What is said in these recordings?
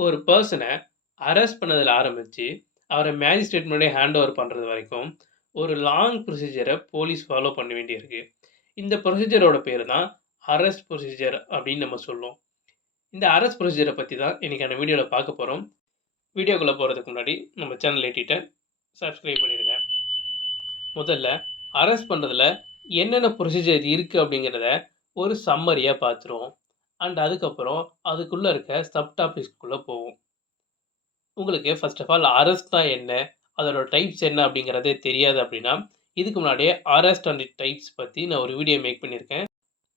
ஒரு பெர்சன அரெஸ்ட் பண்ணதுல ஆரம்பிச்சு, அவர மேஜிஸ்ட்ரேட் முன்னாடி ஹேண்ட் ஓவர் பண்றது வரைக்கும், ஒரு லாங் ப்ரொசீஜர போலீஸ் ஃபாலோ பண்ண வேண்டியிருக்கு. இந்த ப்ரொசீஜரோட பேரு தான் அரெஸ்ட் ப்ரொசீஜர் அப்படின்னு நம்ம சொல்லுவோம். இந்த அரெஸ்ட் ப்ரொசீஜர பத்தி தான் இன்னைக்கான வீடியோல பார்க்க போறோம். வீடியோக்குள்ள போறதுக்கு முன்னாடி நம்ம சேனல் எட்டிட்ட சப்ஸ்கிரைப் பண்ணிடுங்க. முதல்ல அரெஸ்ட் பண்றதுல என்னென்ன ப்ரொசீஜர் இருக்கு அப்படிங்கிறத ஒரு சம்மரியா பார்த்துருவோம். அதுக்கப்புறம் அதுக்குள்ள இருக்க சப் டாபிக்ஸ்குள்ள போவோம். உங்களுக்கு ஃபர்ஸ்ட் ஆஃப் ஆல் அரெஸ்ட்னா என்ன? அதோட டைப்ஸ் என்ன அப்படிங்கிறதே தெரியாது அப்படின்னா, இதுக்கு முன்னாடியே அரெஸ்ட் அண்ட் டைப்ஸ் பத்தி நான் ஒரு வீடியோ மேக் பண்ணியிருக்கேன்.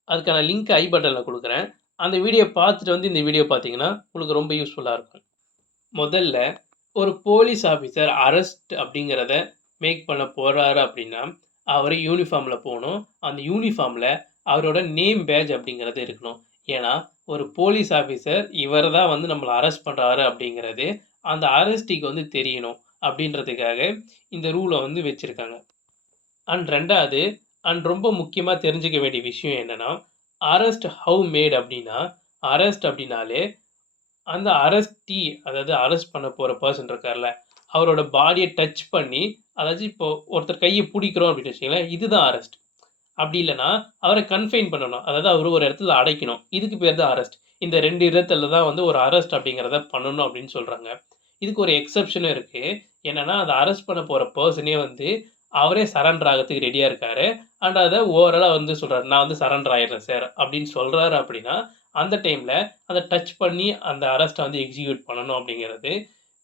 அதுக்கான லிங்க் ஐ பட்டன்ல குடுக்குறேன். அந்த வீடியோ பார்த்துட்டு வந்து இந்த வீடியோ பார்த்தீங்கன்னா, உங்களுக்கு ரொம்ப யூஸ்ஃபுல்லா இருக்கும். முதல்ல ஒரு போலீஸ் ஆஃபீசர் அரெஸ்ட் அப்படிங்கிறத மேக் பண்ண போறாரு அப்படின்னா, அவரு யூனிஃபார்ம்ல போணும். அந்த யூனிஃபார்ம்ல அவரோட நேம் பேட்ஜ் அப்படிங்கிறது இருக்கணும். ஏன்னா, ஒரு போலீஸ் ஆஃபீசர் இவர தான் வந்து நம்மள அரெஸ்ட் பண்றாரு அப்படிங்கிறது, அந்த அரெஸ்டிக்கு வந்து தெரியணும். அப்படின்றதுக்காக இந்த ரூல வந்து வச்சிருக்காங்க. 2வது ரொம்ப முக்கியமா தெரிஞ்சுக்க வேண்டிய விஷயம் என்னன்னா, அரெஸ்ட் ஹவ் மேட் அப்படின்னா, அரெஸ்ட் அப்படின்னாலே அந்த அரெஸ்டீ அதாவது அரெஸ்ட் பண்ண போற பெர்சன் இருக்கார்ல, அவரோட பாடிய டச் பண்ணி, அதாச்சும் இப்போ ஒருத்தர் கைய புடிக்கிறோம் அப்படின்னு வச்சுக்கங்களேன், இதுதான் அரெஸ்ட். அப்படி இல்லன்னா, அவர கன்ஃபைன் பண்ணணும். அதாவது அவர ஒரு இடத்துல அடைக்கணும். இதுக்கு பேர் தான் அரெஸ்ட். இந்த 2 இடத்துல தான் வந்து ஒரு அரெஸ்ட் அப்படிங்கிறத பண்ணணும் அப்படின்னு சொல்றாங்க. இதுக்கு ஒரு எக்செப்ஷனும் இருக்கு. என்னன்னா, அத அரெஸ்ட் பண்ண போற பெர்சனே வந்து அவரே சரண்டர் ஆகறதுக்கு ரெடியா இருக்காரு. அத ஓவராலா வந்து சொல்றாரு. நான் வந்து சரண்டர் ஆயிடுறேன் சார் அப்படின்னு சொல்றாரு அப்படின்னா, அந்த டைம்ல அத டச் பண்ணி அந்த அரெஸ்ட்ட வந்து எக்ஸிக்யூட் பண்ணணும் அப்படிங்கிறது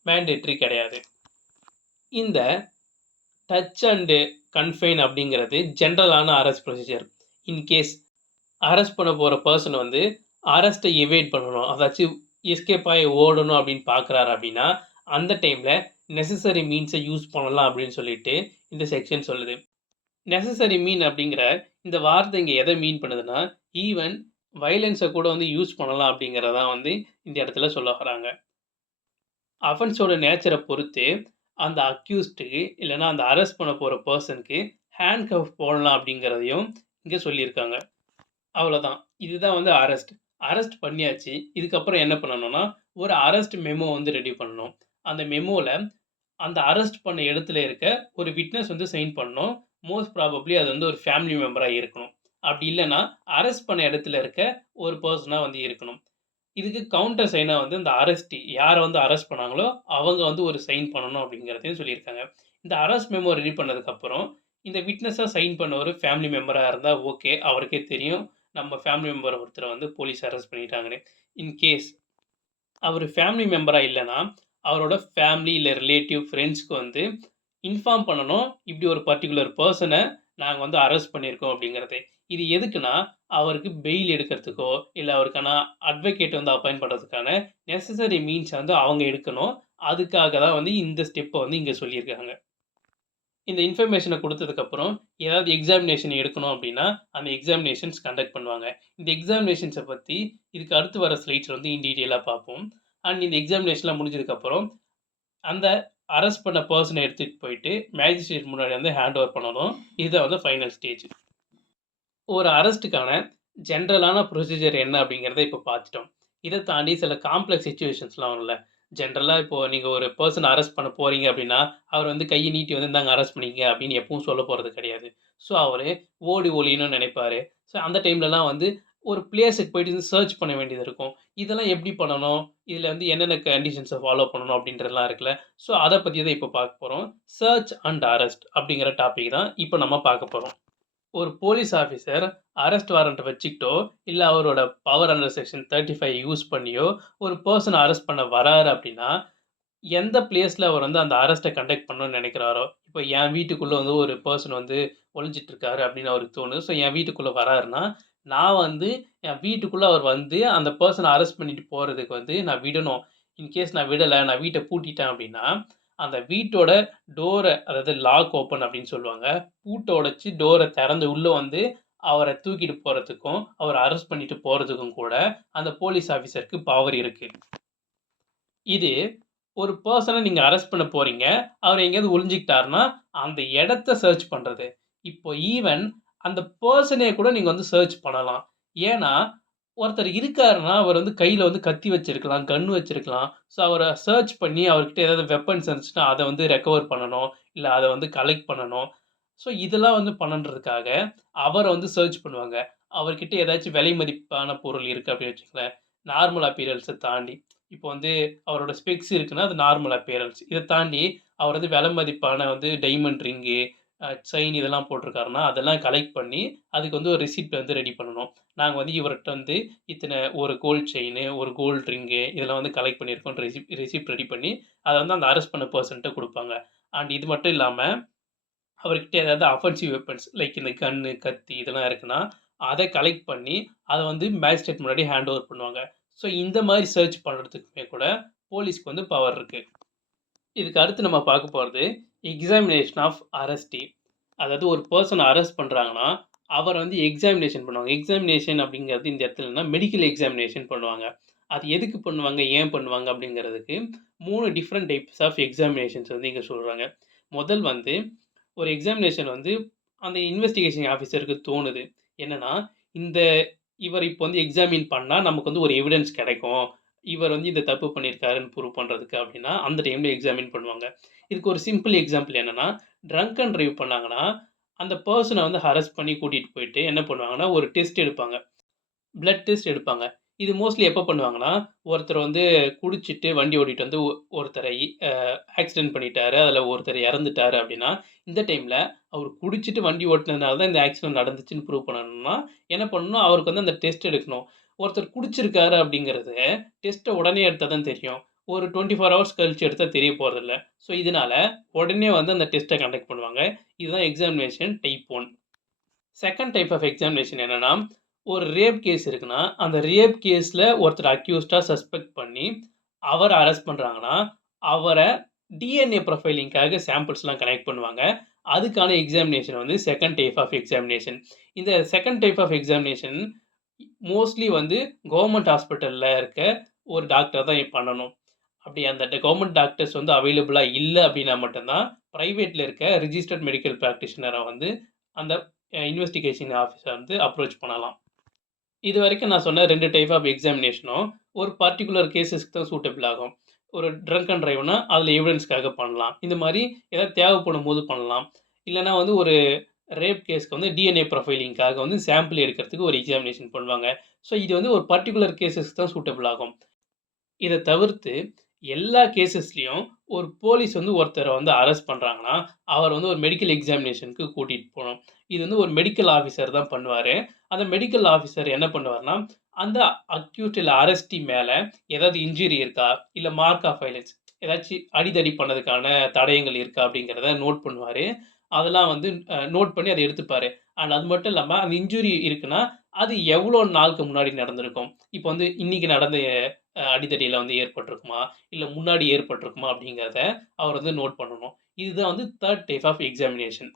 மேண்டேட்டரி கிடையாது. இந்த டச் அண்ட் கன்ஃபைன் அப்படிங்கிறது ஜெனரலான arrest procedure. In case arrest பண்ண போற பெர்சன் வந்து அரெஸ்ட்ட எவேட் பண்ணணும். அதாச்சும் எஸ்கேப் ஆயி ஓடணும் அப்படின்னு பார்க்குறாரு அப்படின்னா, அந்த டைம்ல நெசசரி மீன்ஸ யூஸ் பண்ணலாம் அப்படின்னு சொல்லிட்டு இந்த செக்ஷன் சொல்லுது. நெசசரி மீன் அப்படிங்கிற இந்த வார்த்தை இங்க எத மீன் பண்ணுதுன்னா, ஈவன் வயலன்ஸ கூட வந்து யூஸ் பண்ணலாம் அப்படிங்கிறத தான் வந்து இந்த இடத்துல சொல்ல வராங்க. அஃபென்ஸோட நேச்சர பொறுத்து அந்த அக்யூஸ்டுக்கு இல்லன்னா அந்த அரெஸ்ட் பண்ண போற பெர்சனுக்கு ஹேண்ட் கஃப் போடலாம் அப்படிங்கிறதையும் இங்க சொல்லியிருக்காங்க. அவ்வளோதான். இதுதான் வந்து அரெஸ்ட். அரெஸ்ட் பண்ணியாச்சு. இதுக்கப்புறம் என்ன பண்ணணும்னா, ஒரு அரெஸ்ட் மெமோ வந்து ரெடி பண்ணணும். அந்த மெமோல அந்த அரெஸ்ட் பண்ண இடத்துல இருக்க ஒரு விட்னஸ் வந்து சைன் பண்ணணும். மோஸ்ட் ப்ராபப்ளி அது வந்து ஒரு ஃபேமிலி மெம்பரா இருக்கணும். அப்படி இல்லன்னா, அரெஸ்ட் பண்ண இடத்துல இருக்க ஒரு பெர்சனா வந்து இருக்கணும். இதுக்கு கவுண்டர் சைனா வந்து இந்த அரெஸ்டி யார வந்து அரெஸ்ட் பண்ணாங்களோ, அவங்க வந்து ஒரு சைன் பண்ணணும் அப்படிங்கிறதையும் சொல்லியிருக்காங்க. இந்த அரெஸ்ட் மெமோ ரெடி பண்ணதுக்கப்புறம், இந்த விட்னஸா சைன் பண்ண ஒரு ஃபேமிலி மெம்பரா இருந்தா ஓகே. அவருக்கே தெரியும். நம்ம ஃபேமிலி மெம்பர் ஒருத்தர வந்து போலீஸ் அரெஸ்ட் பண்ணிட்டாங்கன்னு. இன் கேஸ் அவரு ஃபேமிலி மெம்பரா இல்லன்னா, அவரோட ஃபேமிலி இல்ல ரிலேட்டிவ், ஃபிரெண்ட்ஸ்க்கு வந்து இன்ஃபார்ம் பண்ணணும். இப்படி ஒரு பர்ட்டிகுலர் பெர்சன நாங்க வந்து அரெஸ்ட் பண்ணியிருக்கோம் அப்படிங்கிறது. இது எதுக்குன்னா, அவருக்கு பெயில் எடுக்கிறதுக்கோ, இல்ல அவருக்கான அட்வொகேட் வந்து அப்பாயிண்ட் பண்றதுக்கான நெசசரி மீன்ஸ் வந்து அவங்க எடுக்கணும். அதுக்காக தான் வந்து இந்த ஸ்டெப்ப வந்து இங்க சொல்லியிருக்காங்க. இந்த இன்ஃபர்மேஷன குடுத்ததுக்கப்புறம், ஏதாவது எக்ஸாமினேஷன் எடுக்கணும் அப்டின்னா, அந்த எக்ஸாமினேஷன்ஸ் கண்டக்ட் பண்ணுவாங்க. இந்த எக்ஸாமினேஷன்ஸ பத்தி இதுக்கு அடுத்து வர ஸ்லைட்ஸ்ல வந்து இன் டீட்டெயிலா பார்ப்போம். இந்த எக்ஸாமினேஷன்லாம் முடிஞ்சதுக்கப்புறம், அந்த அரெஸ்ட் பண்ண பெர்சன எடுத்துட்டு போயிட்டு, மேஜிஸ்ட்ரேட் முன்னாடி வந்து ஹேண்ட் ஓவர் பண்ணணும். இதுதான் வந்து ஃபைனல் ஸ்டேஜ். ஒரு அரெஸ்ட்டுக்கான ஜென்ரலான ப்ரொசீஜர் என்ன அப்படிங்கிறத இப்போ பார்த்துட்டோம். இத தாண்டி சில காம்ப்ளக்ஸ் சிச்சுவேஷன்ஸ்லாம் வரும்ல. ஜென்ரலா இப்போ நீங்க ஒரு பெர்சன அரெஸ்ட் பண்ண போறீங்க அப்படின்னா, அவர் வந்து கைய நீட்டி வந்து இந்தாங்க அரெஸ்ட் பண்ணிக்கங்க அப்படின்னு எப்பவும் சொல்ல போறது கிடையாது. ஸோ, அவரு ஓடி ஒளியணும்னு நினைப்பாரு. ஸோ, அந்த டைம்லலாம் வந்து ஒரு பிளேஸுக்கு போயிட்டு சர்ச் பண்ண வேண்டியது இருக்கும். இதெல்லாம் எப்படி பண்ணணும்? இதுல வந்து என்னென்ன கண்டிஷன்ஸ ஃபாலோ பண்ணணும் அப்படின்றதெல்லாம் இருக்குல்ல. ஸோ, அத பத்தி தான் இப்போ பார்க்க போறோம். சர்ச் அண்ட் அரெஸ்ட் அப்படிங்கிற டாபிக் தான் இப்போ நம்ம பார்க்க போறோம். ஒரு போலீஸ் ஆஃபீசர் அரெஸ்ட் வாரண்ட் வச்சுக்கிட்டோ, இல்ல அவரோட பவர் அண்டர் செக்ஷன் 35 யூஸ் பண்ணியோ, ஒரு பெர்சன அரெஸ்ட் பண்ண வராரு அப்டின்னா, எந்த பிளேஸ்ல அவர் வந்து அந்த அரெஸ்ட்ட கண்டக்ட் பண்ணணும்னு நெனைக்கிறாரோ, இப்ப என் வீட்டுக்குள்ள வந்து ஒரு பெர்சன் வந்து ஒளிஞ்சிட்டு இருக்காரு அப்டின்னு அவருக்கு தோணுது. ஸோ என் வீட்டுக்குள்ள வராருன்னா, நான் வந்து என் வீட்டுக்குள்ள அவர் வந்து அந்த பெர்சன அரெஸ்ட் பண்ணிட்டு போறதுக்கு வந்து நான் விடணும். இன்கேஸ் நான் விடல, நான் வீட்ட பூட்டிட்டேன் அப்டின்னா, அந்த வீட்டோட டோர அதாவது லாக் ஓப்பன் அப்டின்னு சொல்லுவாங்க. பூட்ட உடைச்சு டோர தெறந்து உள்ள வந்து அவர தூக்கிட்டு போறதுக்கும், அவர அரெஸ்ட் பண்ணிட்டு போறதுக்கும் கூட அந்த போலீஸ் ஆஃபீசருக்கு பவர் இருக்கு. இது ஒரு பெர்சன நீங்க அரெஸ்ட் பண்ண போறீங்க. அவரு எங்கேயாவது ஒளிஞ்சுக்கிட்டாருன்னா, அந்த இடத்த சர்ச் பண்றது. இப்போ ஈவன் அந்த பெர்சனே கூட நீங்க வந்து சர்ச் பண்ணலாம். ஏன்னா, ஒருத்தர் இருக்காருன்னா, அவர் வந்து கையில வந்து கத்தி வச்சிருக்கலாம், கன் வச்சிருக்கலாம். ஸோ, அவர சர்ச் பண்ணி அவர்கிட்ட ஏதாவது வெப்பன்ஸ் இருந்துச்சுன்னா, அத வந்து ரெக்கவர் பண்ணணும். இல்ல அத வந்து கலெக்ட் பண்ணணும். ஸோ, இதெல்லாம் வந்து பண்ணணுன்றதுக்காக, அவர வந்து சர்ச் பண்ணுவாங்க. அவர்கிட்ட ஏதாச்சும் விலை மதிப்பான பொருள் இருக்கு அப்படின்னு வச்சுக்கங்களேன். நார்மல் அப்பியரன்ஸ தாண்டி. இப்போ வந்து அவரோட ஸ்பெக்ஸ் இருக்குன்னா, அது நார்மல் அப்பியரன்ஸ். இத தாண்டி அவர் வந்து விலை மதிப்பான வந்து டைமண்ட் ரிங்கு, செயின் இதெல்லாம் போட்டிருக்காருன்னா, அதெல்லாம் கலெக்ட் பண்ணி, அதுக்கு வந்து ஒரு ரிசிப்ட் வந்து ரெடி பண்ணணும். நாங்க வந்து இவர்ட்ட வந்து இத்தன ஒரு கோல்ட் செயினு, ஒரு கோல்ட் ரிங்கு இதெல்லாம் வந்து கலெக்ட் பண்ணியிருக்கோம் ரெசிப்ட் ரெடி பண்ணி, அத வந்து அந்த அரெஸ்ட் பண்ண பெர்சன்ட்ட குடுப்பாங்க. அண்ட் இது மட்டும் இல்லாம, அவர்கிட்ட ஏதாவது அஃபென்சிவ் வெப்பன்ஸ் லைக் இந்த கன்னு, கத்தி இதெல்லாம் இருக்குன்னா, அத கலெக்ட் பண்ணி, அத வந்து மேஜிஸ்ட்ரேட் முன்னாடி ஹேண்ட் ஓவர் பண்ணுவாங்க. ஸோ இந்த மாரி சர்ச் பண்றதுக்குமே கூட போலீஸ்க்கு வந்து பவர் இருக்கு. இதுக்கு அடுத்து நம்ம பார்க்க போறது, எக்ஸாமினேஷன் ஆஃப் அரெஸ்டீ. அதாவது ஒரு பெர்சன அரெஸ்ட் பண்றாங்கன்னா, அவர வந்து எக்ஸாமினேஷன் பண்ணுவாங்க. எக்ஸாமினேஷன் அப்படிங்கிறது இந்த இடத்துல என்னன்னா, மெடிக்கல் எக்ஸாமினேஷன் பண்ணுவாங்க. அது எதுக்கு பண்ணுவாங்க? ஏன் பண்ணுவாங்க? அப்படிங்கிறதுக்கு 3 டிஃபரண்ட் டைப்ஸ் ஆஃப் எக்ஸாமினேஷன்ஸ் வந்து இங்க சொல்றாங்க. முதல் வந்து ஒரு எக்ஸாமினேஷன் வந்து அந்த இன்வெஸ்டிகேஷன் ஆஃபீசருக்கு தோணுது. என்னன்னா, இந்த இவர இப்போ வந்து எக்ஸாமின் பண்ணா நமக்கு வந்து ஒரு எவிடன்ஸ் கிடைக்கும். இவர் வந்து இந்த தப்பு பண்ணியிருக்காருன்னு ப்ரூவ் பண்றதுக்கு அப்படின்னா, அந்த டைம்ல எக்ஸாமின் பண்ணுவாங்க. இதுக்கு ஒரு சிம்பிள் எக்ஸாம்பிள் என்னன்னா, ட்ரங்க் அண்ட் டிரைவ் பண்ணாங்கன்னா, அந்த பெர்சன வந்து ஹராஸ் பண்ணி கூட்டிட்டு போயிட்டு என்ன பண்ணுவாங்கன்னா, ஒரு டெஸ்ட் எடுப்பாங்க. பிளட் டெஸ்ட் எடுப்பாங்க. இது மோஸ்ட்லி எப்ப பண்ணுவாங்கன்னா, ஒருத்தர் வந்து குடிச்சிட்டு வண்டி ஓட்டிட்டு வந்து ஒருத்தர ஆக்சிடென்ட் பண்ணிட்டாரு. அதுல ஒருத்தர் இறந்துட்டாரு அப்டின்னா, இந்த டைம்ல அவரு குடிச்சிட்டு வண்டி ஓட்டுனதுனால தான் இந்த ஆக்சிடென்ட் நடந்துச்சுன்னு ப்ரூவ் பண்ணணும்னா, என்ன பண்ணணும், அவருக்கு வந்து அந்த டெஸ்ட் எடுக்கணும். ஒருத்தர் குடிச்சிருக்காரு அப்டிங்கிறது டெஸ்ட்ட உடனே எடுத்தா தான் தெரியும். ஒரு 24 ஹவர்ஸ் கழிச்சு எடுத்தா தெரிய போறதில்ல. ஸோ, இதனால உடனே வந்து அந்த டெஸ்ட்ட கண்டக்ட் பண்ணுவாங்க. இதுதான் examination type 1. Second type of examination என்னன்னா, ஒரு ரேப் கேஸ் இருக்குன்னா, அந்த ரேப் கேஸ்ல ஒருத்தர் அக்யூஸ்டா சஸ்பெக்ட் பண்ணி, அவர அரெஸ்ட் பண்றாங்கன்னா, அவர டிஎன்ஏ ப்ரொஃபைலிங்க்காக சாம்பிள்ஸ்லாம் கலெக்ட் பண்ணுவாங்க. அதுக்கான எக்ஸாமினேஷன் வந்து செகண்ட் டைப் ஆஃப் எக்ஸாமினேஷன். இந்த second type of examination mostly வந்து கவர்ன்மென்ட் ஹாஸ்பிட்டல்ல இருக்க ஒரு டாக்டர் தான் பண்ணணும். அப்படி அந்த கவர்ன்மென்ட் டாக்டர்ஸ் வந்து அவைலபிளா இல்ல அப்படின்னா மட்டும் தான், பிரைவேட்ல இருக்க ரிஜிஸ்டர்ட் மெடிக்கல் பிராக்டிஷனர வந்து அந்த இன்வெஸ்டிகேஷன் ஆஃபீஸர வந்து அப்ரோச் பண்ணலாம். இதுவரைக்கும் நான் சொன்ன 2 டைப் ஆஃப் எக்ஸாமினேஷனும் ஒரு பர்ட்டிகுலர் கேஸஸ்க்கு தான் சூட்டபிள் ஆகும். ஒரு ட்ரங்க் அண்ட் டிரைவ்னா, அதில எவிடன்ஸ்க்காக பண்ணலாம். இந்த மாரி ஏதாவது தேவைப்படும்போது பண்ணலாம். இல்லன்னா வந்து ஒரு ரேப் கேஸ்க்கு வந்து டிஎன்ஏ ப்ரொஃபைலிங்க்காக வந்து சாம்பிள் எடுக்கிறதுக்கு ஒரு எக்ஸாமினேஷன் பண்ணுவாங்க. ஸோ இது வந்து ஒரு பர்ட்டிகுலர் கேஸஸ்க்கு தான் சூட்டபிள் ஆகும். இத தவிர்த்து எல்லா கேஸஸ்லயும் ஒரு போலீஸ் வந்து ஒருத்தர வந்து அரெஸ்ட் பண்றாங்கன்னா, அவர வந்து ஒரு மெடிக்கல் எக்ஸாமினேஷன்க்கு கூட்டிட்டு போணும். இது வந்து ஒரு மெடிக்கல் ஆஃபிசர் தான் பண்ணுவாரு. அந்த மெடிக்கல் ஆஃபிசர் என்ன பண்ணுவாருன்னா, அந்த அக்யூஸ்ட் இல்ல அரெஸ்டி மேல ஏதாவது இன்ஜுரி இருக்கா? இல்ல மார்க் ஆஃப் வயலன்ஸ் ஏதாச்சு அடிதடி பண்ணதுக்கான தடயங்கள் இருக்கா? அப்படிங்கிறத நோட் பண்ணுவாரு. அதெல்லாம் வந்து நோட் பண்ணி அத எடுத்துப்பாரு. அண்ட் அது மட்டும் இல்லாம அந்த இன்ஜுரி இருக்குன்னா, அது எவ்வளோ நாளுக்கு முன்னாடி நடந்திருக்கும்? இப்போ வந்து இன்னைக்கு நடந்த அடிதடியில வந்து ஏற்பட்டிருக்குமா? இல்ல முன்னாடி ஏற்பட்டிருக்குமா? அப்படிங்கிறத அவர் வந்து நோட் பண்ணணும். இதுதான் வந்து 3 டைப் ஆஃப் எக்ஸாமினேஷன்.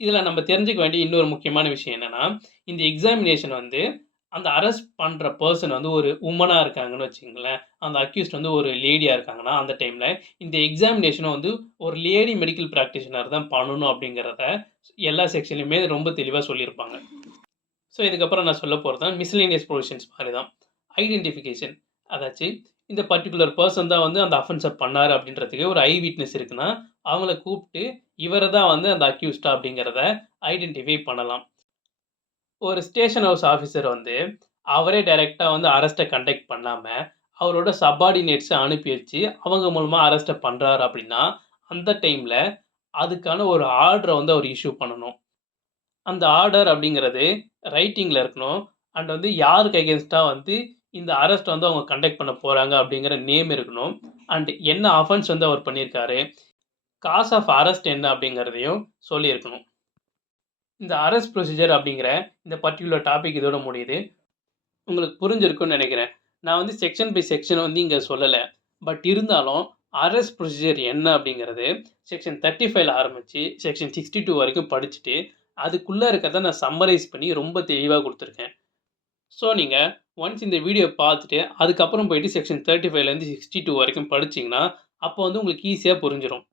இதுல நம்ம தெரிஞ்சுக்க வேண்டிய இன்னொரு முக்கியமான விஷயம் என்னன்னா, இந்த எக்ஸாமினேஷன் வந்து அந்த அரெஸ்ட் பண்ற பெர்சன் வந்து ஒரு வுமனா இருக்காங்கன்னு வச்சுக்கங்களேன். அந்த அக்யூஸ்ட் வந்து ஒரு லேடியா இருக்காங்கன்னா, அந்த டைம்ல இந்த எக்ஸாமினேஷன வந்து ஒரு லேடி மெடிக்கல் பிராக்டிஷனர் தான் பண்ணணும் அப்படிங்கிறத எல்லா செக்ஷன்லயுமே ரொம்ப தெளிவா சொல்லியிருப்பாங்க. ஸோ, இதுக்கப்புறம் நான் சொல்லப் போறது தான் மிஸ்செலேனியஸ் ப்ரொவிஷன்ஸ் மாரி தான். ஐடென்டிஃபிகேஷன் அதாச்சு இந்த பர்ட்டிகுலர் பெர்சன் தான் வந்து அந்த அஃபென்ஸ பண்ணாரு அப்படின்றதுக்கு ஒரு ஐ விட்னஸ் இருக்குன்னா, அவங்கள கூப்ட்டு இவர தான் வந்து அந்த அக்யூஸ்டா அப்படிங்கிறத ஐடென்டிஃபை பண்ணலாம். ஒரு ஸ்டேஷன் ஹவுஸ் ஆஃபீசர் வந்து அவரே டைரக்ட்டா வந்து அரெஸ்ட்ட கண்டக்ட் பண்ணாம, அவரோட சப்பார்டினேட்ஸ அனுப்பி வச்சு, அவங்க மூலமா அரெஸ்ட்ட பண்றாரு அப்படின்னா, அந்த டைம்ல அதுக்கான ஒரு ஆர்டர வந்து அவர் இஷ்யூ பண்ணணும். அந்த ஆர்டர் அப்படிங்கிறது ரைட்டிங்ல இருக்கணும். அண்ட் வந்து யாருக்கு அகைன்ஸ்ட்டா வந்து இந்த அரெஸ்ட் வந்து அவங்க கண்டக்ட் பண்ண போறாங்க அப்படிங்கிற நேம் இருக்கணும். அண்ட் என்ன அஃபென்ஸ் வந்து அவர் பண்ணியிருக்காரு. காஸ் ஆஃப் அரெஸ்ட் என்ன அப்படிங்கிறதையும் சொல்லியிருக்கணும். இந்த அரெஸ்ட் ப்ரொசீஜர் அப்படிங்கிற இந்த பர்ட்டிகுலர் டாபிக் இதோட முடியுது. உங்களுக்கு புரிஞ்சிருக்கும்னு நெனைக்கிறேன். நான் வந்து செக்ஷன் பை செக்ஷன் வந்து இங்க சொல்லல. பட் இருந்தாலும் அரெஸ்ட் ப்ரொசீஜர் என்ன அப்படிங்கிறது செக்ஷன் 35ல ஆரம்பிச்சு செக்ஷன் 62 வரைக்கும் படிச்சுட்டு, அதுக்குள்ள இருக்கிறத நான் சம்மரைஸ் பண்ணி ரொம்ப தெளிவா குடுத்துருக்கேன். ஸோ, நீங்க ஒன்ஸ் இந்த வீடியோ பார்த்துட்டு, அதுக்கப்புறம் போயிட்டு செக்ஷன் 35லேருந்து 62 வரைக்கும் படிச்சீங்கன்னா, அப்போ வந்து உங்களுக்கு ஈஸியா புரிஞ்சிரும்.